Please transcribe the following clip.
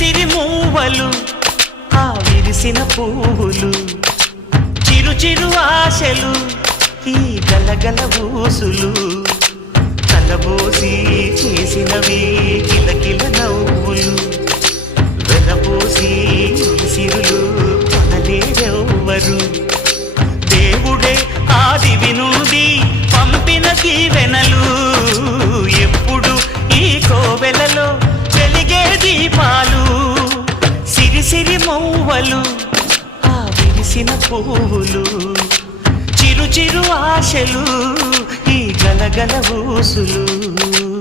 సిరి మూవలు ఆ విరిసిన పువ్వులు చిరు చిరు ఆశలు ఈ గలగల ఊసులు కలబోసి చేసినవి కిలకిల నవ్వులు వెలబోసి సిరులు కొనలేరెవ్వరు దేవుడే ఆదివి నుండి పంపిన దీవెనలు ఎప్పుడు ఈ కోవెలలో వెలిగే దీపాలు సిరి సిరి మౌవలు ఆ విరిసిన పువ్వులు చిరు చిరు ఆశలు ఈ గలగల ఊసులు